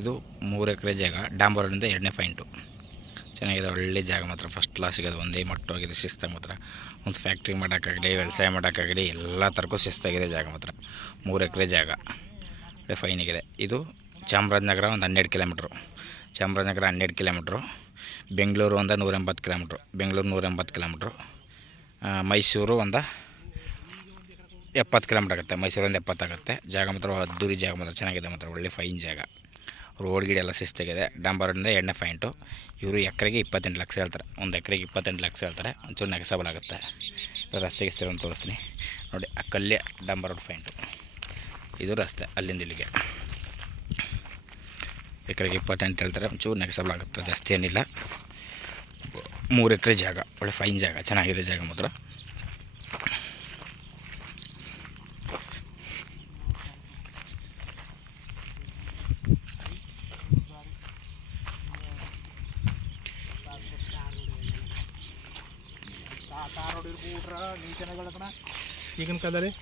ಇದು 3 ಎಕರೆ ಜಾಗ, ಡಾಂಬರ್ ರೋಡಿಂದ 2ನೇ ಪಾಯಿಂಟು. ಚೆನ್ನಾಗಿದೆ, ಒಳ್ಳೆ ಜಾಗ ಮಾತ್ರ, ಫಸ್ಟ್ ಕ್ಲಾಸ್ ಸಿಗೋದು. ಒಂದೇ ಮಟ್ಟವಾಗಿದೆ, ಶಿಸ್ತಾಗಿ ಮಾತ್ರ. ಒಂದು ಫ್ಯಾಕ್ಟ್ರಿ ಮಾಡೋಕ್ಕಾಗಲಿ, ವ್ಯವಸಾಯ ಮಾಡೋಕ್ಕಾಗಲಿ ಎಲ್ಲ ಥರಕ್ಕೂ ಶಿಸ್ತಾಗಿದೆ ಜಾಗ ಮಾತ್ರ. 3 ಎಕರೆ ಜಾಗ ಫೈನಿಗಿದೆ. ಇದು ಚಾಮರಾಜನಗರ ಒಂದು 12 ಕಿಲೋಮೀಟ್ರು. ಚಾಮರಾಜನಗರ 12 ಕಿಲೋಮೀಟ್ರು. ಬೆಂಗಳೂರು ಒಂದು 180 ಕಿಲೋಮೀಟ್ರು. ಬೆಂಗಳೂರು 180 ಕಿಲೋಮೀಟ್ರು. ಮೈಸೂರು ಒಂದು 70 ಕಿಲೋಮೀಟ್ರ್ ಆಗುತ್ತೆ. ಮೈಸೂರು ಒಂದು 70 ಆಗುತ್ತೆ. ಜಾಗ ಮಾತ್ರ ಅದ್ದೂರಿ ಜಾಗ ಮಾತ್ರ, ಚೆನ್ನಾಗಿದೆ ಮಾತ್ರ, ಒಳ್ಳೆ ಫೈನ್ ಜಾಗ. ರೋಡ್ ಗಿಡ ಎಲ್ಲ ಶಿಸ್ತಾಗಿದೆ. ಡಾಂಬರಿಂದ 2ನೇ ಪಾಯಿಂಟು. ಇವರು ಎಕರೆಗೆ 28 ಲಕ್ಷ ಹೇಳ್ತಾರೆ. ಒಂದು ಎಕರೆಗೆ 28 ಲಕ್ಷ ಹೇಳ್ತಾರೆ. ಒಂಚೂರು ನೆಗೆಸಬಲ್ ಆಗುತ್ತೆ. ರಸ್ತೆಗೆ ಸೇರೋದು ತೋರಿಸ್ತೀನಿ ನೋಡಿ. ಆ ಕಲ್ಲೇ ಡಾಂಬರ್ ರೋಡ್ ಪಾಯಿಂಟು. ಇದು ರಸ್ತೆ ಅಲ್ಲಿಂದ ಇಲ್ಲಿಗೆ. ಎಕರೆಗೆ 28 ಹೇಳ್ತಾರೆ. ಒಂಚೂರು ನೆಗೆಸಬಲ್ ಆಗುತ್ತೆ, ಜಾಸ್ತಿ ಏನಿಲ್ಲ. 3 ಎಕರೆ ಜಾಗ, ಒಳ್ಳೆ ಫೈನ್ ಜಾಗ, ಚೆನ್ನಾಗಿದೆ ಜಾಗ ಮಾತ್ರ. ಈಗಿನ ಕಾಲದಲ್ಲಿ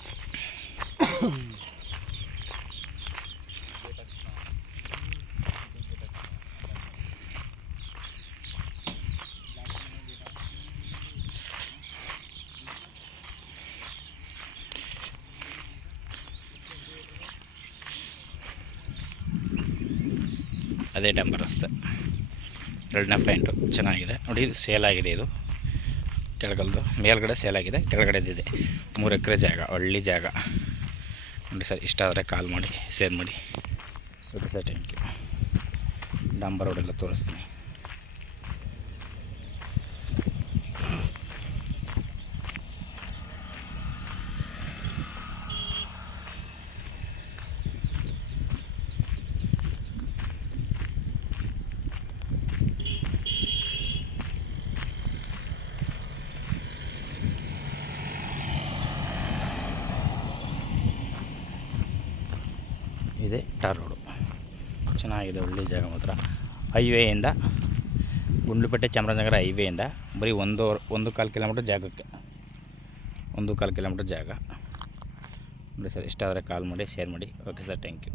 ಅದೇ ಡಂಬರ್ ರಸ್ತೆ, 2ನೇ ಪಾಯಿಂಟು, ಚೆನ್ನಾಗಿದೆ ನೋಡಿ. ಇದು ಸೇಲ್ ಆಗಿದೆ. ಇದು ಕೆಳಗಲ್ದು, ಮೇಲ್ಗಡೆ ಸೇಲ್ ಆಗಿದೆ, ಕೆಳಗಡೆದಿದೆ. 3 ಎಕರೆ ಜಾಗ, ಒಳ್ಳೆ ಜಾಗ ನೋಡಿ ಸರ್. ಇಷ್ಟ ಆದರೆ ಕಾಲ್ ಮಾಡಿ, ಶೇರ್ ಮಾಡಿ. Okay sir, thank you. ಡಾಂಬರ್ ರೋಡೆಲ್ಲ ತೋರಿಸ್ತೀನಿ. ಇದೆ ಟಾರ್ ರೋಡು, ಚೆನ್ನಾಗಿದೆ, ಒಳ್ಳೆ ಜಾಗ ಮಾತ್ರ. ಹೈವೇಯಿಂದ ಗುಂಡ್ಲುಪೇಟೆ ಚಾಮರಾಜನಗರ ಹೈವೇಯಿಂದ ಬರೀ 1.25 ಕಿಲೋಮೀಟ್ರ್ ಜಾಗಕ್ಕೆ, 1.25 ಕಿಲೋಮೀಟ್ರ್ ಜಾಗ ನೋಡಿ ಸರ್. ಇಷ್ಟ ಆದರೆ ಕಾಲ್ ಮಾಡಿ, ಶೇರ್ ಮಾಡಿ. Okay sir, thank you.